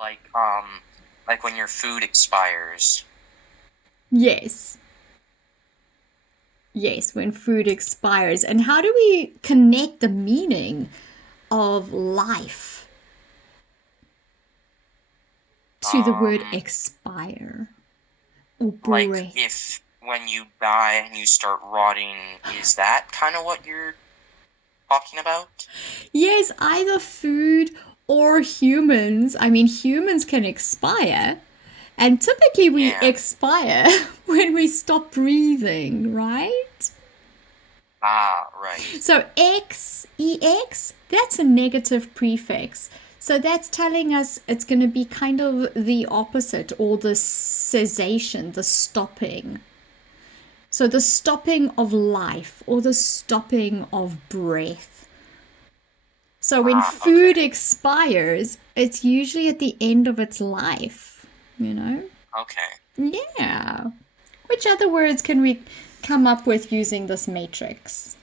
Like, like when your food expires. Yes. Yes, when food expires. And how do we connect the meaning of life to the word Um, expire or like breath? if when you die and you start rotting, is that kind of what you're talking about? Yes, either food or humans. I mean, humans can expire, and typically we Yeah. expire when we stop breathing, right? Ah, right. So ex, that's a negative prefix. So that's telling us it's going to be kind of the opposite, or the cessation, the stopping. So the stopping of life or the stopping of breath. So when Ah, food okay. expires, it's usually at the end of its life, you know? Okay. Yeah. Which other words can we come up with using this matrix?